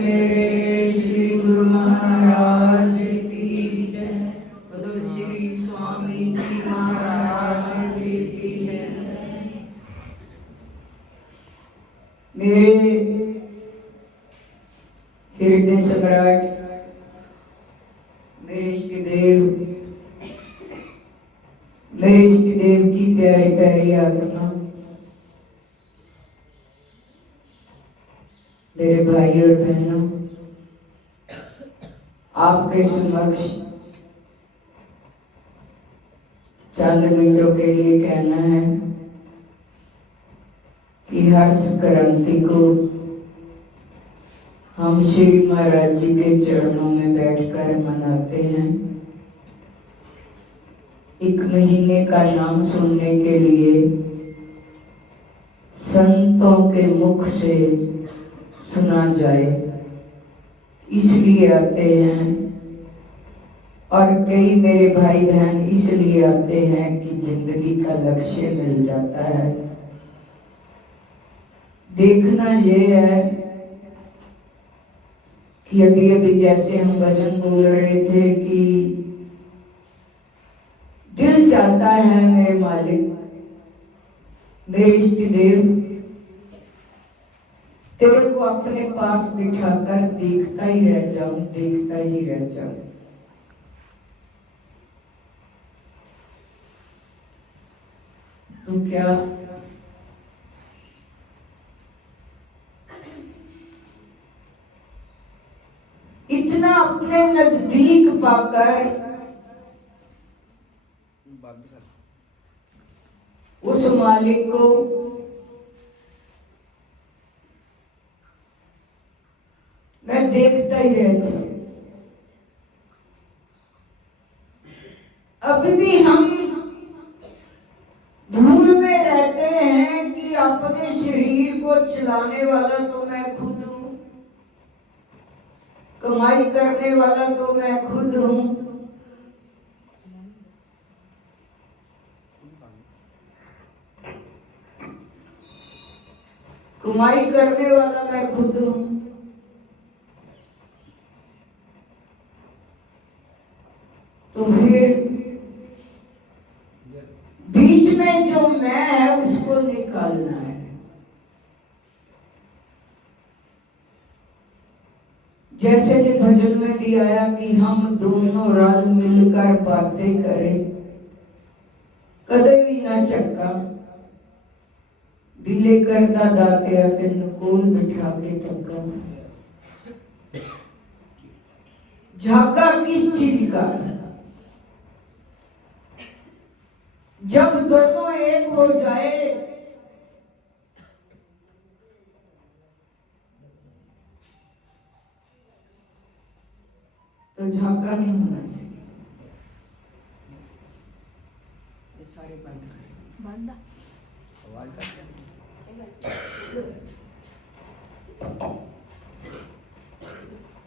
मेरे श्री गुरु महाराज की जय। बोलो श्री स्वामी जी महाराज जी की जय। मेरे हृदय सम्राट, मेरे इष्ट देव, मेरे इष्ट देव की प्यारी प्यारी आत्मा, मेरे भाई और बहनों, आपके समक्ष चंद मिनटों के लिए कहना है कि हर संक्रांति को हम श्री महाराज जी के चरणों में बैठकर मनाते हैं। एक महीने का नाम सुनने के लिए संतों के मुख से सुना जाए, इसलिए आते हैं। और कई मेरे भाई बहन इसलिए आते हैं कि जिंदगी का लक्ष्य मिल जाता है। देखना ये है कि अभी अभी जैसे हम वचन बोल रहे थे कि दिल चाहता है मेरे मालिक, मेरे इष्ट देव, तेरे को अपने पास बिठाकर देखता ही रह जाऊं, देखता ही रह जाऊं। तो क्या इतना अपने नजदीक पाकर उस मालिक को मैं देखता ही रह जाऊं। अभी भी हम भूल में रहते हैं कि अपने शरीर को चलाने वाला तो मैं खुद हूं, कमाई करने वाला तो मैं खुद हूं, कमाई करने वाला मैं खुद हूं। तो फिर बीच में जो मैं है उसको निकालना है। जैसे कि भजन में भी आया कि हम दोनों रल मिलकर बातें करें, कदे भी ना चक्का दिले करदा दाते तेन कोल बिठा के तक्का। झाका किस चीज का? जब दोनों एक हो जाए तो झाका नहीं होना चाहिए। ये सारे बंद करें, बंद आवाज कर।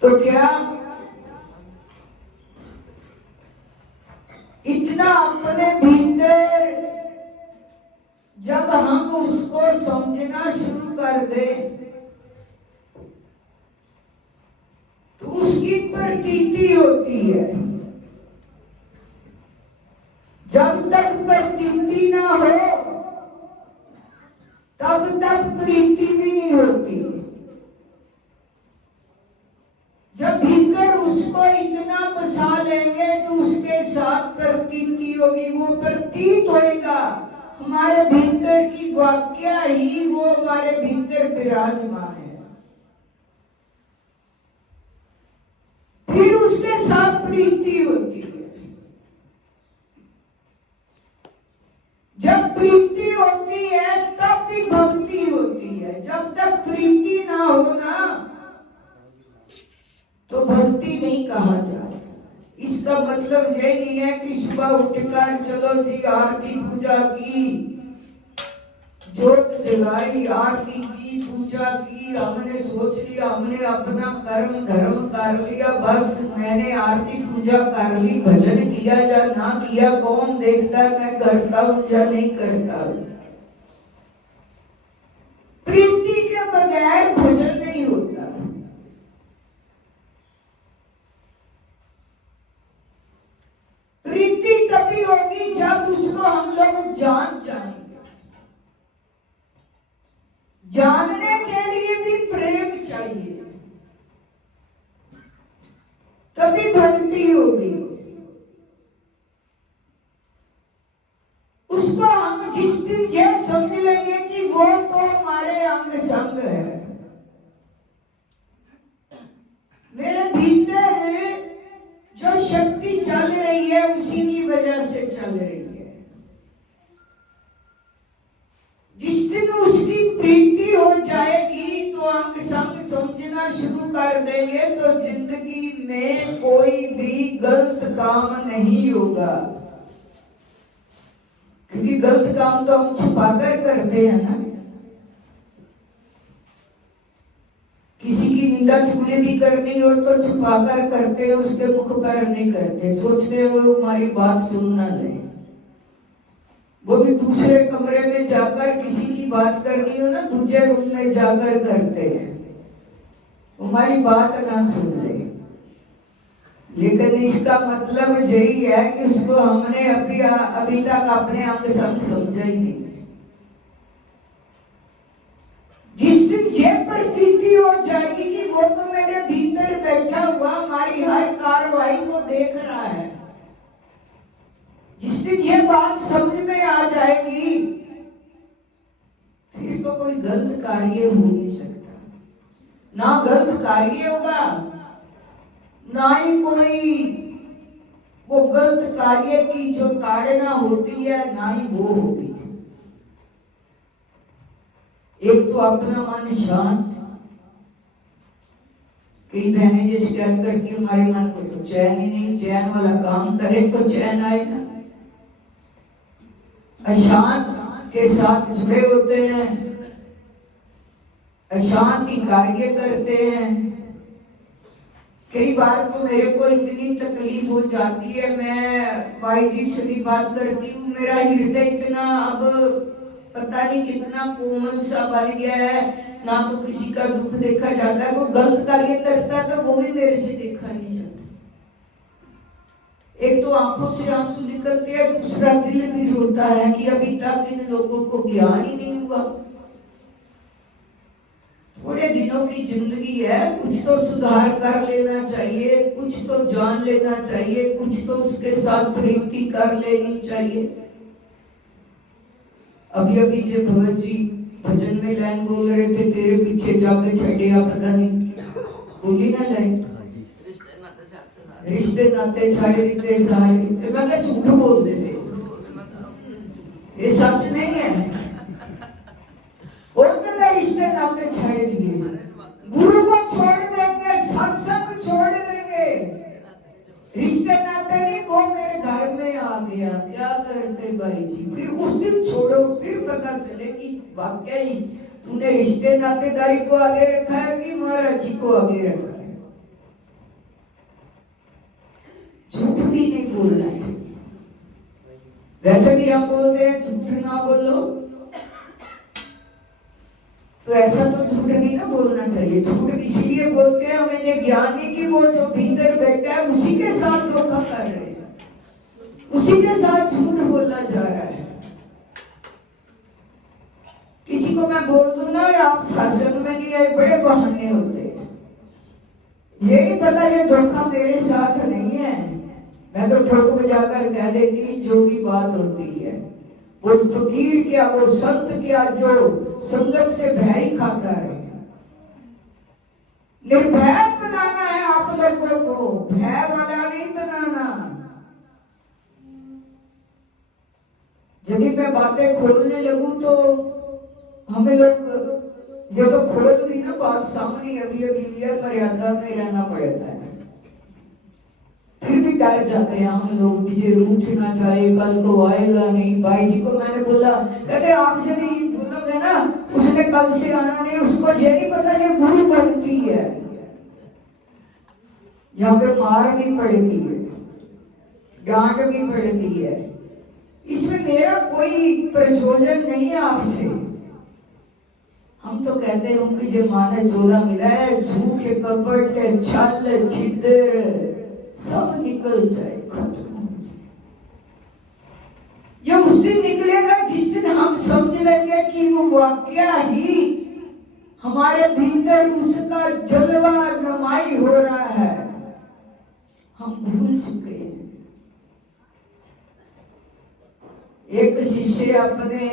तो क्या इतना अपने भीतर जब हम उसको समझना शुरू कर दें तो उसकी प्रतीति होती है। जब तक प्रतीति ना हो तब तक प्रीति भी नहीं होती। जब भीतर उसको इतना बसा लेंगे तो उसके साथ प्रतीति होगी, वो प्रतीत होएगा। हमारे भीतर की वाक्या ही वो हमारे भीतर विराजमान है। फिर उसके साथ प्रीति होती है। जब प्रीति होती है तब भी भक्ति होती है। जब तक प्रीति ना हो ना तो भक्ति नहीं कहा जाता। इसका मतलब ये नहीं है कि सुबह उठकर चलो जी आरती पूजा की, जोत जगाई, आरती की, पूजा की, हमने सोच लिया हमने अपना कर्म धर्म कर लिया, बस मैंने आरती पूजा कर ली, भजन किया या ना किया कौन देखता है, मैं करता हूं या नहीं करता हूं। प्रीति के बगैर भजन नहीं होता। जान जाएंगे। जानने के लिए भी प्रेम चाहिए, तभी भक्ति होगी। उसको हम जिस दिन यह समझ लेंगे कि वो तो हमारे अंग संग है, मेरे भीतर जो शक्ति चल रही है उसी की वजह से चल रही है। जिस दिन उसकी प्रीति हो जाएगी तो अंग संग समझना शुरू कर देंगे, तो जिंदगी में कोई भी गलत काम नहीं होगा। क्योंकि गलत काम तो हम छुपाकर करते हैं ना। किसी की निंदा चुगली भी करनी हो तो छुपाकर करते हैं, उसके मुख पर नहीं करते, सोचते हैं वो हमारी बात सुन ना ले। वो भी दूसरे कमरे में जाकर किसी की बात करनी हो ना, दूसरे रूम में जाकर करते हैं, हमारी बात ना सुन ले। लेकिन इसका मतलब यही है कि उसको हमने अभी तक अपने अंग संग समझा ही नहीं। जिस दिन ये प्रतीति हो जाएगी कि वो तो मेरे भीतर बैठा हुआ हमारी हर कार्रवाई को देख रहा है, जिस दिन ये बात समझ में आ जाएगी, फिर तो कोई गलत कार्य हो नहीं सकता। ना गलत कार्य होगा, ना ही कोई वो गलत कार्य की जो ताड़ना होती है, ना ही वो होगी। एक तो अपना मन शांत। कई बहनें ये शिकायत करती हमारे मन को तो चैन ही नहीं, चैन वाला काम करे तो चैन आएगा। अशांत के साथ जुड़े होते हैं, अशांत ही कार्य करते हैं। कई बार तो मेरे को इतनी तकलीफ हो जाती है, मैं भाई जी से भी बात करती हूँ, मेरा हृदय इतना अब पता नहीं कितना कोमल सा बन गया है, ना तो किसी का दुख देखा जाता है। वो गलत कार्य करता है तो वो भी मेरे से देखा नहीं जाता। एक तो आंखों से आंसू निकलते हैं, दूसरा दिल भी रोता है कि अभी तक इन लोगों को ज्ञान ही नहीं हुआ। थोड़े दिनों की जिंदगी है, कुछ तो सुधार कर लेना चाहिए, कुछ तो जान लेना चाहिए, कुछ तो उसके साथ प्रीति कर लेनी चाहिए। अभी अभी जब भगत जी भजन में लाइन बोल रहे थे, तेरे पीछे जाकर छड़िया पता नहीं, बोली ना लाइन, रिश्ते नाते छाड़े दिखते सारे। मैं क्या झूठ बोल देते, ये सच नहीं है। और रिश्ते नाते छाड़े दिए, गुरु को छोड़ देंगे, सत्संग छोड़ देंगे, रिश्ते नाते नहीं। वो मेरे घर में आ गया, क्या करते भाई जी? फिर उस दिन छोड़ो, फिर पता चले कि वाकई तूने रिश्ते नातेदारी को आगे रखा है कि महाराज जी को आगे रखा है। झूठ भी नहीं बोलना चाहिए। वैसे भी हम बोलते हैं झूठ ना बोलो, तो ऐसा तो झूठ नहीं ना बोलना चाहिए। झूठ इसलिए बोलते हैं हमें ये ज्ञान है कि वो जो भीतर बैठा है उसी के साथ धोखा कर रहे हैं, उसी के साथ झूठ बोलना जा रहा है। किसी को मैं बोल दूं ना आप सत्संग में नहीं आए, बड़े बहाने होते हैं। ये नहीं पता ये धोखा मेरे साथ नहीं है, मैं तो ठोक बजाकर कह देती जो भी बात होती है। वो फकीर क्या, वो संत क्या, जो संगत से भय खाता है। निर्भय बनाना है आप लोगों को, भय वाला नहीं बनाना। जब मैं बातें खोलने लगूं तो हमें लोग ये तो खोल दी ना बात सामने, अभी अभी ये मर्यादा में रहना पड़ता है। फिर भी डर जाते हैं हम लोग, मुझे रूठ ना जाए, कल को आएगा नहीं। भाई जी को मैंने बोला, कहते आप यदि बोलोगे ना उसने कल से आना नहीं, उसको ये नहीं पता ये गुरु भक्ति है, यहाँ पे मार भी पड़ती है, डांट भी पड़ती है। इसमें मेरा कोई प्रचोदन नहीं है आपसे। हम तो कहते हैं कि जो माने चोला मिला है, झूठ कपट छल छिद्र सब निकल जाए, खत्म हो जाए। ये उस दिन निकलेगा जिस दिन हम समझ लेंगे कि वो वाकया ही हमारे भीतर उसका जलवा नुमाई हो रहा है। हम भूल चुके हैं। एक शिष्य अपने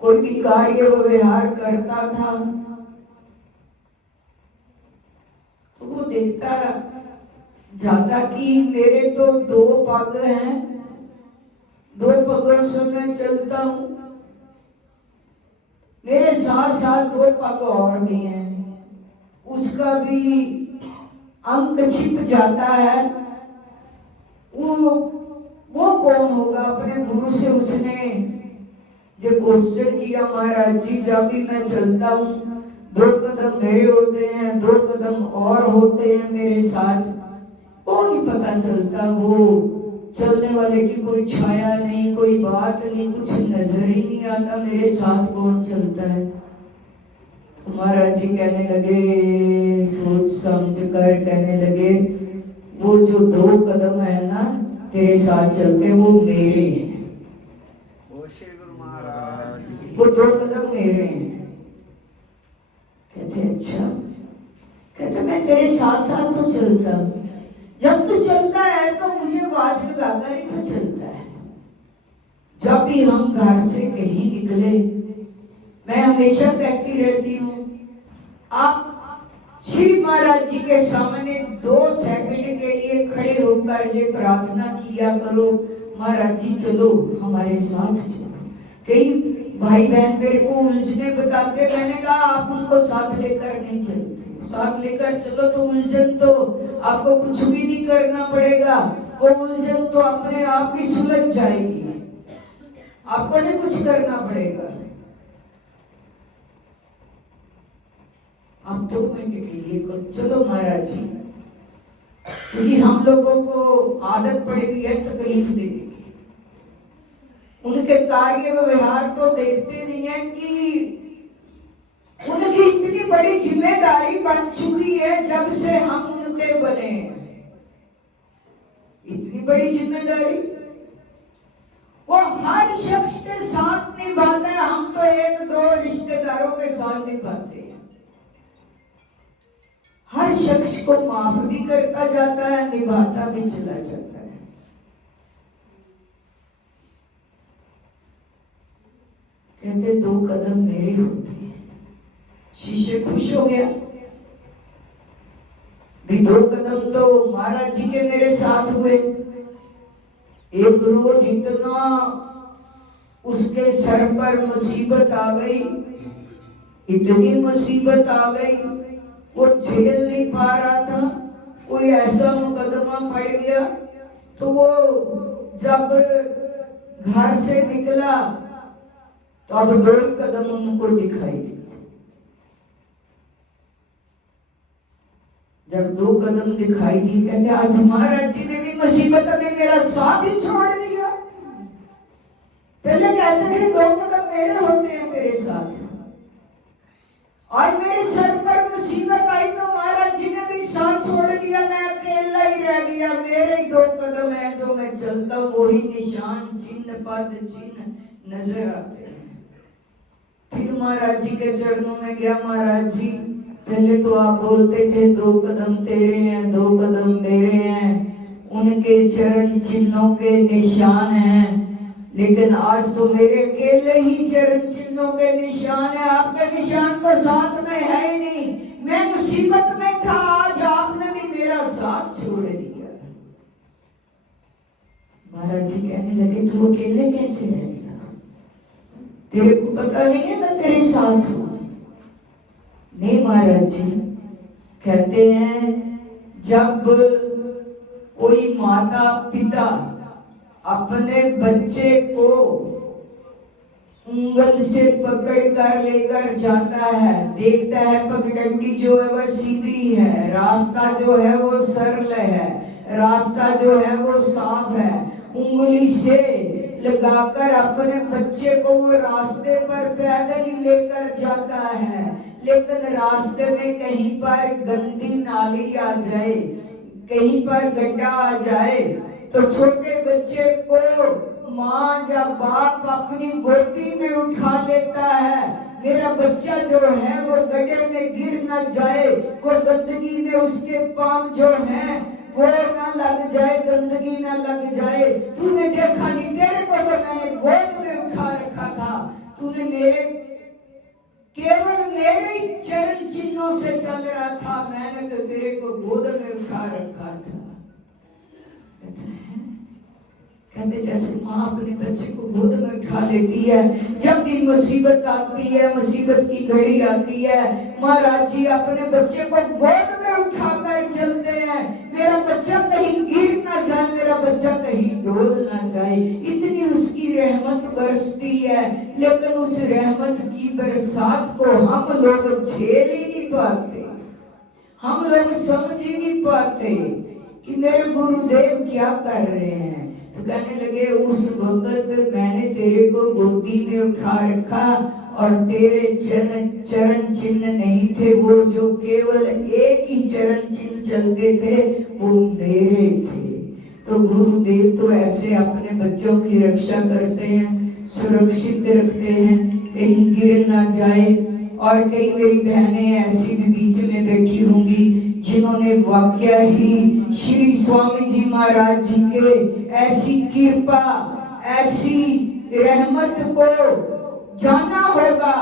कोई भी कार्य व्यवहार करता था तो वो देखता जाता कि मेरे तो 2 पग हैं, 2 पगों से मैं चलता हूं, मेरे साथ साथ 2 पग और भी हैं, उसका भी अंक छिप जाता है। वो कौन होगा? अपने गुरु से उसने जो क्वेश्चन किया, महाराज जी जब भी मैं चलता हूँ 2 कदम मेरे होते हैं, 2 कदम और होते हैं मेरे साथ, वो नहीं पता चलता। वो चलने वाले की कोई छाया नहीं, कोई बात नहीं, कुछ नजर ही नहीं आता मेरे साथ कौन चलता है। महाराज जी कहने लगे, सोच समझ कर कहने लगे, वो जो 2 कदम है ना तेरे साथ चलते वो मेरे हैं, वो 2 कदम मेरे हैं। कहते अच्छा, कहते मैं तेरे साथ साथ तो चलता हूं, जब तू चलता है तो मुझे आवाज लगाकर ही तो चलता है। जब भी हम घर से कहीं निकले मैं हमेशा कहती रहती हूँ, आप श्री महाराज जी के सामने 2 सेकंड के लिए खड़े होकर ये प्रार्थना किया करो, महाराज जी चलो हमारे साथ चलो। कई भाई बहन मेरे को उलझने बताते, मैंने कहा आप उनको साथ लेकर नहीं चलते, साथ लेकर चलो तो उलझन तो आपको कुछ भी नहीं करना पड़ेगा, वो उलझन तो अपने आप ही सुलझ जाएगी, आपको नहीं कुछ करना पड़ेगा। आप 2 मिनट के लिए चलो महाराज जी, क्योंकि हम लोगों को आदत पड़ी हुई है तकलीफ देने की। उनके कार्य व्यवहार तो देखते नहीं है कि उनकी इतनी बड़ी जिम्मेदारी बन चुकी है जब से हम उनके बने हैं। इतनी बड़ी जिम्मेदारी वो हर शख्स के साथ निभाते हैं, हम तो 1-2 रिश्तेदारों के साथ निभाते हैं। हर शख्स को माफ भी करता जाता है, निभाता भी चला जाता है। कहते 2 कदम मेरे होते हैं। शिष्य खुश हो गया भी 2 कदम तो महाराज जी के मेरे साथ हुए। एक रोज इतना उसके सर पर मुसीबत आ गई, इतनी मुसीबत आ गई वो झेल नहीं पा रहा था। कोई ऐसा मुकदमा पड़ गया तो वो जब घर से निकला तो अब 2 कदम उनको दिखाई दिया। जब 2 कदम दिखाई दी, कहते आज महाराज जी ने भी मुसीबत में मेरा साथ ही छोड़ दिया। पहले कहते थे 2 कदम मेरे होते हैं तेरे साथ, और मेरे सर पर मुसीबत आई तो महाराज जी ने भी साथ छोड़ दिया, मैं अकेला ही रह गया। मेरे 2 कदम है जो मैं चलता हूँ, वही निशान चिन्ह पद चिन्ह नजर आते हैं। फिर महाराज जी के चरणों में गया, महाराज जी पहले तो आप बोलते थे 2 कदम तेरे हैं 2 कदम मेरे हैं, उनके चरण चिन्हों के निशान हैं, लेकिन आज तो मेरे अकेले ही चरण चिन्हों के निशान है, आपके निशान तो साथ में है ही नहीं। मैं मुसीबत में था, आज आपने भी मेरा साथ छोड़ दिया। महाराज जी कहने लगे तू अकेले कैसे रह गया? तेरे को पता नहीं है मैं तेरे साथ हूं? नहीं महाराज जी, कहते हैं जब कोई माता पिता अपने बच्चे को उंगल से पकड़ कर लेकर जाता है, देखता है पगडंडी जो है वह सीधी है, रास्ता जो है वो सरल है, रास्ता जो है वो साफ है, उंगली से लगाकर अपने बच्चे को वो रास्ते पर पैदल ही लेकर जाता है। लेकिन रास्ते में कहीं पर गंदी नाली आ जाए, कहीं पर गड्ढा आ जाए तो छोटे बच्चे को माँ या बाप अपनी गोदी में उठा लेता है। मेरा बच्चा जो है वो गड्ढे में गिर ना जाए, वो गंदगी में उसके पांव जो हैं वो ना लग जाए, गंदगी ना लग जाए। तूने देखा नहीं, तेरे को तो मैंने गोद में उठा रखा था, तूने मेरे केवल मेरे ही चरण चिन्हों से चल रहा था, मैंने तो तेरे को गोद में उठा रखा था। कहते जैसे माँ अपने बच्चे को गोद में उठा लेती है, जब भी मुसीबत आती है, मुसीबत की घड़ी आती है, महाराज जी अपने बच्चे को गोद में उठाकर चलते हैं। मेरा बच्चा कहीं गिर ना जाए, मेरा बच्चा कहीं डोल ना जाए, इतनी उसकी रहमत बरसती है। लेकिन उस रहमत की बरसात को हम लोग झेल ही नहीं पाते, हम लोग समझ ही नहीं पाते कि मेरे गुरुदेव क्या कर रहे हैं। तो कहने लगे उस वक्त मैंने तेरे को गोदी में उठा रखा और तेरे चरण चिन्ह नहीं थे, वो जो केवल एक ही चरण चिन्ह चलते थे वो मेरे थे। तो गुरुदेव तो ऐसे अपने बच्चों की रक्षा करते हैं, सुरक्षित रखते हैं, कहीं गिर ना जाए। और कई मेरी बहनें ऐसी भी बीच में बैठी होंगी जिन्होंने वाकया ही श्री स्वामी जी महाराज जी के ऐसी कृपा, ऐसी रहमत को जाना होगा,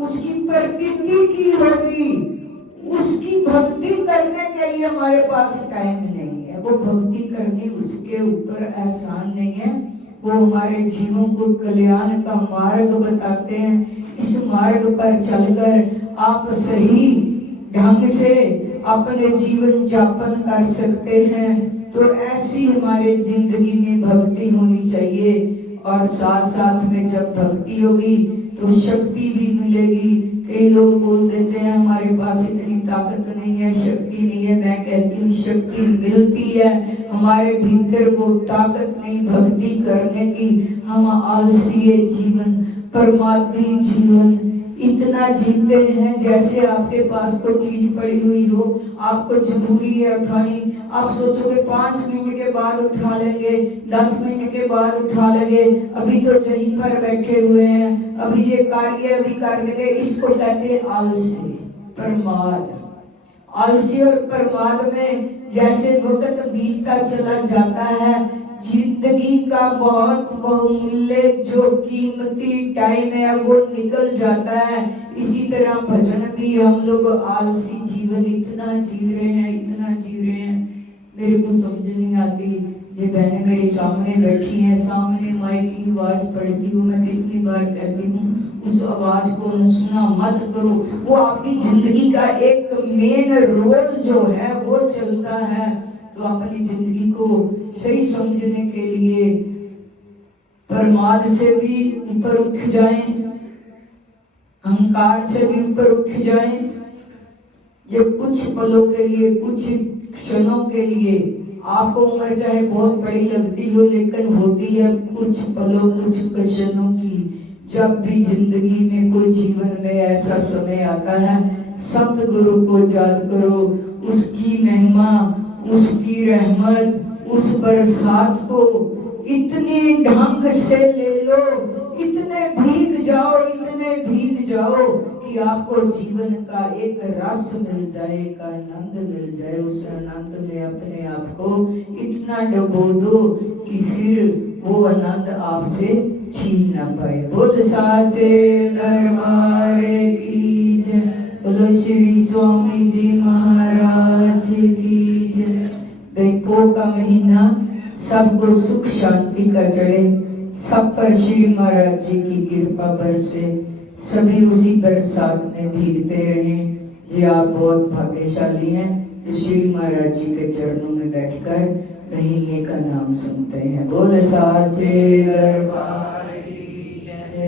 उसकी प्रतीति की होगी। उसकी भक्ति करने के लिए हमारे पास टाइम नहीं है, वो भक्ति करनी उसके ऊपर एहसान नहीं है। वो हमारे जीवों को कल्याण का मार्ग बताते हैं। इस मार्ग पर चलकर आप सही ढंग से अपने जीवन यापन कर सकते हैं। तो ऐसी हमारे जिंदगी में भक्ति होनी चाहिए, और साथ साथ में जब भक्ति होगी तो शक्ति भी मिलेगी। कई लोग बोल देते हैं हमारे पास इतनी ताकत नहीं है, शक्ति नहीं है। मैं कहती हूँ शक्ति मिलती है, हमारे भीतर वो ताकत नहीं भक्ति करने की। हम आलसी जीवन, परमात्मी जीवन इतना जीते हैं जैसे आपके पास कोई चीज पड़ी हुई हो, आपको जरूरी है उठानी, आप सोचोगे 5 मिनट के बाद उठा लेंगे, 10 मिनट के बाद उठा लेंगे, अभी तो यहीं पर बैठे हुए हैं, अभी ये कार्य अभी कर लेंगे। इसको कहते हैं आलसी, प्रमाद। आलसी और प्रमाद में जैसे वक्त बीतता चला जाता है, जिंदगी का बहुत बहुमूल्य जो कीमती टाइम है वो निकल जाता है। इसी तरह भजन भी हम लोग आलसी जीवन इतना जी रहे हैं, इतना जी रहे हैं, मेरे को समझ नहीं आती। जो बहनें मेरे सामने बैठी हैं, सामने माइक की आवाज पड़ती हूँ, मैं कितनी बार कहती हूँ उस आवाज को सुना मत करो। वो आपकी जिंदगी का एक मेन रोल जो है वो चलता है। तो अपनी जिंदगी को सही समझने के लिए प्रमाद से भी ऊपर उठ जाएं, अहंकार से भी ऊपर उठ जाएं। ये कुछ पलों के लिए, कुछ क्षणों के लिए, आपको उम्र चाहे बहुत बड़ी लगती हो लेकिन होती है कुछ पलों, कुछ क्षणों की। जब भी जिंदगी में कोई जीवन में ऐसा समय आता है, संत गुरु को याद करो, उसकी महिमा, उसकी रहमत, उस बरसात को इतने ढंग से ले लो, इतने भीग जाओ, इतने भीग जाओ कि आपको जीवन का एक रस मिल जाए, एक आनंद मिल जाए। उस आनंद में अपने आप को इतना डुबो दो कि फिर वो आनंद आपसे छीन ना पाए। बोल साचे दरबार की जय, बोलो श्री स्वामी जी महाराज की जय। बेको का महीना सबको सुख शांति का चढ़े, सब पर श्री महाराज जी की कृपा बरसे, सभी उसी बरसात में भीगते रहें। ये आप बहुत भाग्यशाली हैं जो श्री महाराज जी के चरणों में बैठकर महीने का नाम सुनते हैं। बोल साचे दरबार।